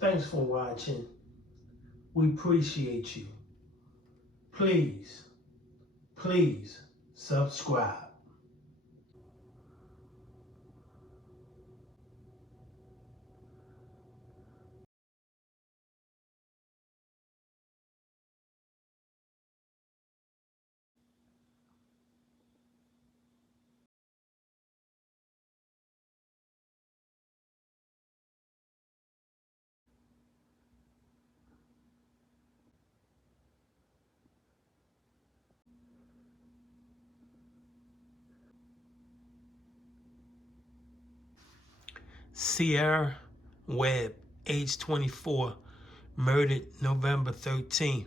Thanks for watching. We appreciate you. Please, please subscribe. Cierra, Webb, age 24, murdered November 13th,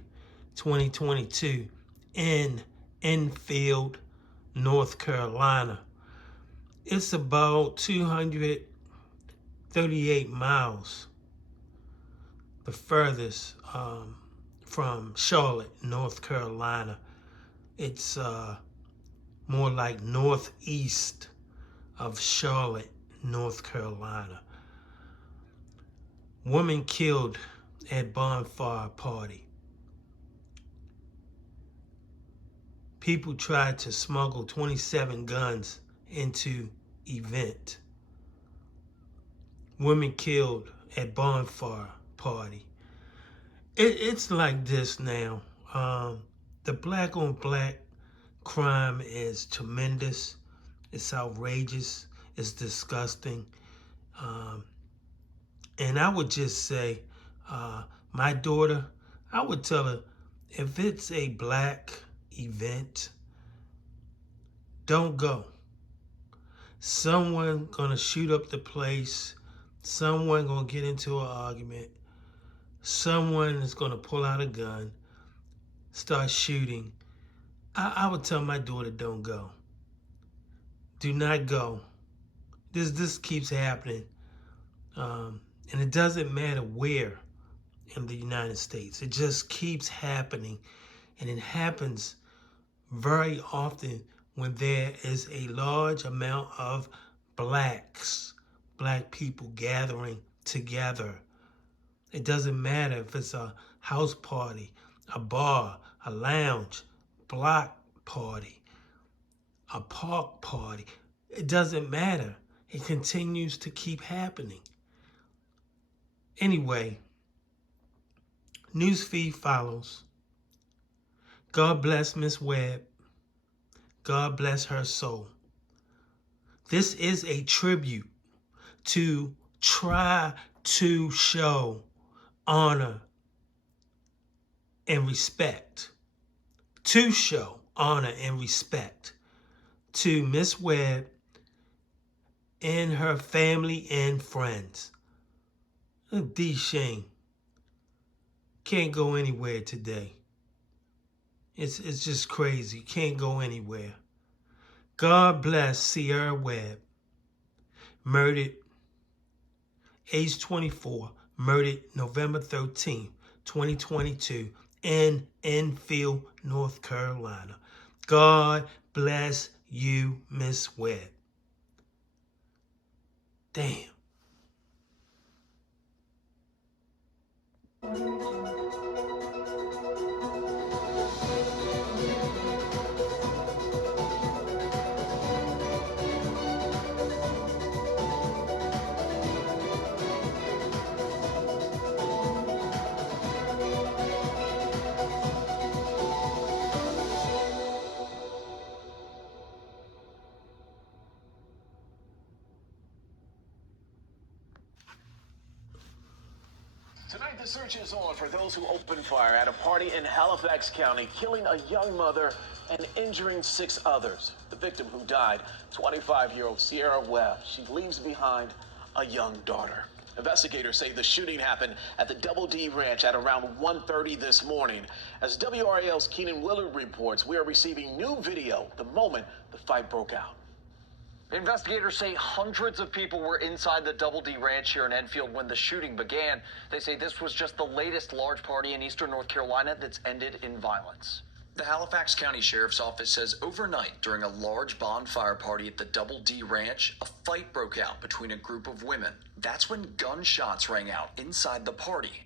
2022 in Enfield, North Carolina. It's about 238 miles, the furthest from Charlotte, North Carolina. It's more like northeast of Charlotte, North Carolina. Woman killed at Bonfire party. People tried to smuggle 27 guns into event. Woman killed at Bonfire party. It's like this now. The black on black crime is tremendous. It's outrageous. It's disgusting. And I would just say, my daughter, I would tell her, if it's a black event, don't go. Someone gonna shoot up the place. Someone gonna get into an argument. Someone is gonna pull out a gun, start shooting. I would tell my daughter, don't go. Do not go. This keeps happening. And it doesn't matter where in the United States. It just keeps happening. And it happens very often when there is a large amount of black people gathering together. It doesn't matter if it's a house party, a bar, a lounge, block party, a park party. It doesn't matter. It continues to keep happening. Anyway, newsfeed follows. God bless Miss Webb. God bless her soul. This is a tribute to try to show honor and respect. To show honor and respect to Miss Webb and her family and friends. D. Shane can't go anywhere today. It's just crazy. Can't go anywhere. God bless Cierra Webb, murdered, age 24, murdered November 13th, 2022 in Enfield, North Carolina. God bless you, Miss Webb. Damn. Tonight, the search is on for those who opened fire at a party in Halifax County, killing a young mother and injuring 6 others. The victim who died, 25-year-old Cierra Webb. She leaves behind a young daughter. Investigators say the shooting happened at the Double D Ranch at around 1:30 this morning. As WRAL's Keenan Willard reports, we are receiving new video the moment the fight broke out. Investigators say hundreds of people were inside the Double D Ranch here in Enfield when the shooting began. They say this was just the latest large party in eastern North Carolina that's ended in violence. The Halifax County Sheriff's Office says overnight during a large bonfire party at the Double D Ranch, a fight broke out between a group of women. That's when gunshots rang out inside the party.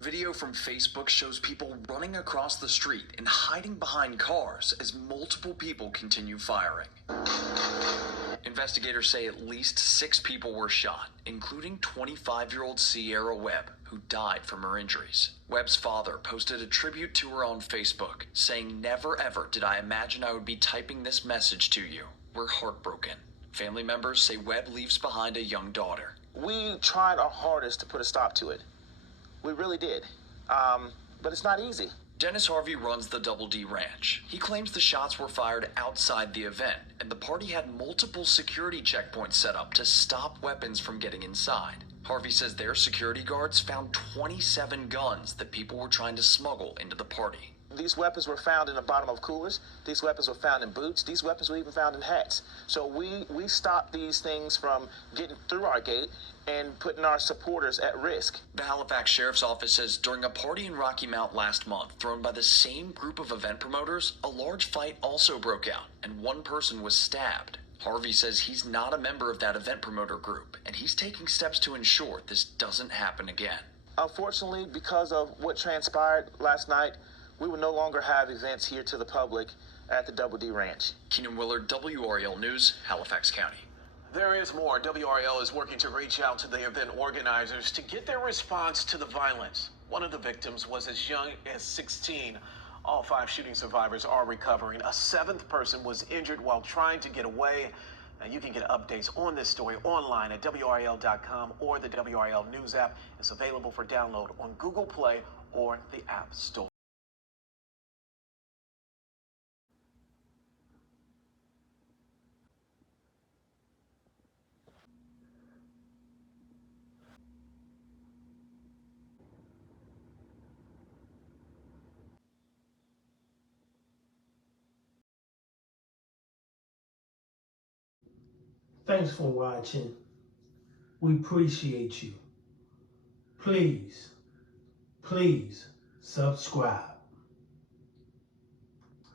Video from Facebook shows people running across the street and hiding behind cars as multiple people continue firing. Investigators say at least 6 people were shot, including 25-year-old Cierra Webb, who died from her injuries. Webb's father posted a tribute to her on Facebook, saying, "Never ever did I imagine I would be typing this message to you. We're heartbroken." Family members say Webb leaves behind a young daughter. We tried our hardest to put a stop to it. We really did. But it's not easy. Dennis Harvey runs the Double D Ranch. He claims the shots were fired outside the event, and the party had multiple security checkpoints set up to stop weapons from getting inside. Harvey says their security guards found 27 guns that people were trying to smuggle into the party. These weapons were found in the bottom of coolers. These weapons were found in boots. These weapons were even found in hats. So we stopped these things from getting through our gate and putting our supporters at risk. The Halifax Sheriff's Office says during a party in Rocky Mount last month thrown by the same group of event promoters, a large fight also broke out and one person was stabbed. Harvey says he's not a member of that event promoter group and he's taking steps to ensure this doesn't happen again. Unfortunately, because of what transpired last night, we will no longer have events here to the public at the Double D Ranch. Keenan Willard, WREL News, Halifax County. There is more. WRL is working to reach out to the event organizers to get their response to the violence. One of the victims was as young as 16. All 5 shooting survivors are recovering. A 7th person was injured while trying to get away. Now, you can get updates on this story online at WRL.com or the WRL News app. It's available for download on Google Play or the App Store. Thanks for watching. We appreciate you. Please subscribe.